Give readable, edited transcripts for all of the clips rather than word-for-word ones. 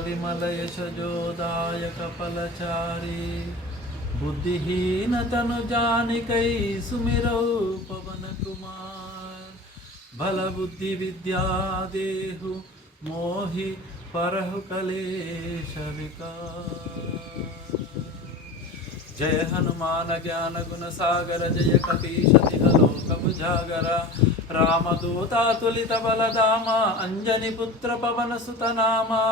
विमल यशजोदायक फलचारी बुद्धिहीन तनु जानिकै सुमिरौ पवन कुमार भल बुद्धि विद्या देहु मोहि परहु कलेश विकार। जय हनुमान ज्ञान गुण सागर जय कपीश तिह लोक बुझागरा रामदूता तुलित बलधामा अंजनी पुत्र पवन सुत नामा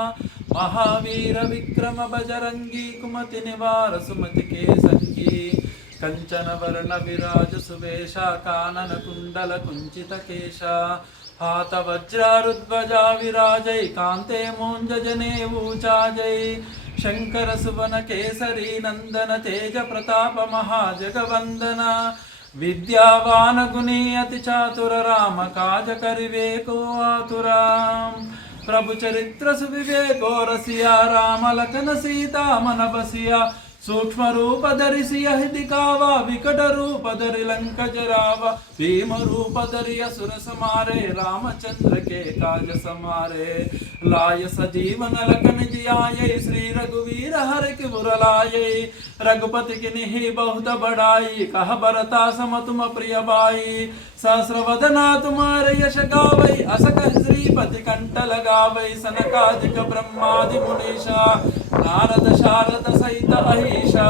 महावीर विक्रम बजरंगी कुमति निवार सुमति के संगी कंचन वर्ण विराज सुवेशा कानन कुंडल कुंचित केशा हाथ वज्रारुध्वजा विराजै कांते मूंज जनेऊ चाजै शंकर सुवन केसरी नंदन तेज प्रताप महाजगवंदन विद्यावान गुणी अति चातुर राम काज करिवे को आतुरा प्रभु चरित्र सुविवेको रसिया राम लखन सीता मन बसिया सूक्ष्म रूप धरि सियहि दिखावा विकट रूप धरि लंक जरावा भीम रूप धरि असुर समारे रामचंद्र के काज समारे लाय सजीवन लखन जियाये श्री रघुवीर हरि पुर लाये रघुपति किन्हि बहुत बड़ाई कह बरता सम तुम प्रिय बाई सहस्रवदना तुम्हारे यश गावै अस कहि श्रीपति कंठ लगावै सनकादिक ब्रह्मादि मुनीषा नारद शारद सहित अहिषा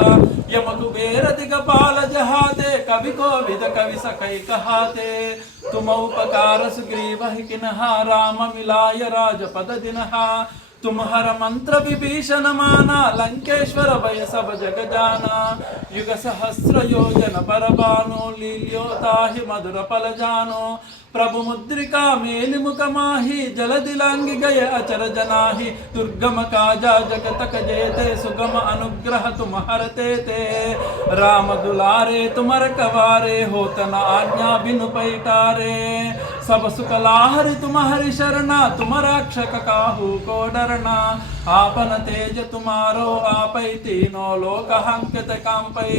यम कुबेर दिगपाल जहाते कवि कोविद कवि सकै कहाते तुम उपकार सुग्रीवहि किन्हा राम मिलाय राजपद दिन्हा तुम्हार मंत्र विभीषण माना लंकेश्वर भय सब जग जाना युग सहस्र योजन पर बानो लील्यो ताहि मधुर फल जानो प्रभु मुद्रिका मेलि मुख माहि जल दिलांगी गय अचर जनाहि दुर्गम काजा जगतक जेते सुगम अनुग्रह तुम हरते ते राम दुलारे तुमर कवारे होत न आज्ञा बिनु पैटारे सब सुख लाहरि तुम्हारी शरणा तुम रक्षक काहू को डरना आपन तेज तुम्हारो आपै तीनों लोक हंकित कांपै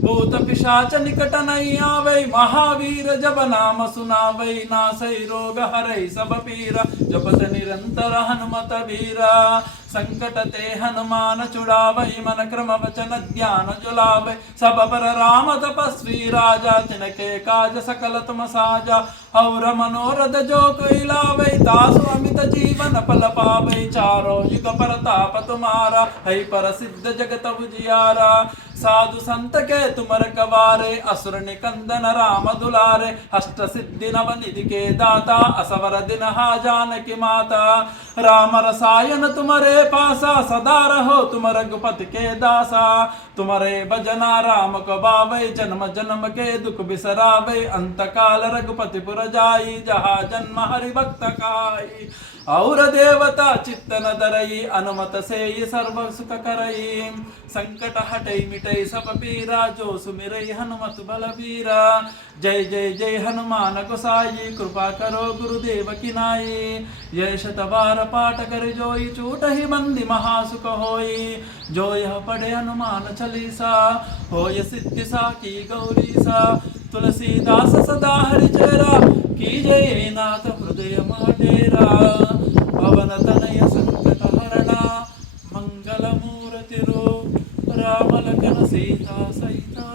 भूत पिशाच निकट नहीं आवै महावीर जब नाम सुनावै नासै रोग हरै सब पीरा जपत निरंतर हनुमत वीरा संकट ते हनुमान छुड़ावै मन क्रम वचन ध्यान जुलावै सब पर राम तपस्वी राजा तिनके काज सकल तुम साजा और मनोरथ जो कोई लावै तासु अमित जीवन फल पावै चारों युग परताप तुम्हारा है प्रसिद्ध जगत उजियारा साधु संत के तुम रखवारे असुर निकंदन राम दुलारे अष्ट सिद्धि नव निधि के दाता असवर दिन हा जानकी माता राम रसायन तुम्हारे पासा सदा रहो तुम रघुपति के दासा तुम्हारे भजना राम को बावै जन्म जन्म के दुख बिसरावै अंत काल रघुपति पुर जाई जहाँ जन्म हरि भक्त काई और देवता चित्तन दरई अनुमत से ये सर्व सुख करई संकट हटई मिटई सब पीरा जो सुमिरई हनुमत बलबीरा जय जय जय हनुमान गोसाई कृपा करो गुरुदेव की नाई यह शतबार पाठ कर जोई चूटहि बंदी महासुख होई जो यह पढ़े हनुमान चालीसा होय सिद्धि सा की गौरी सा तुलसीदास सदा हरि चेरा की जय नाथ हृदय डेरा पवन तनय संकट हरणा मंगल मूर्ति रूप राम लखन सीता सहिता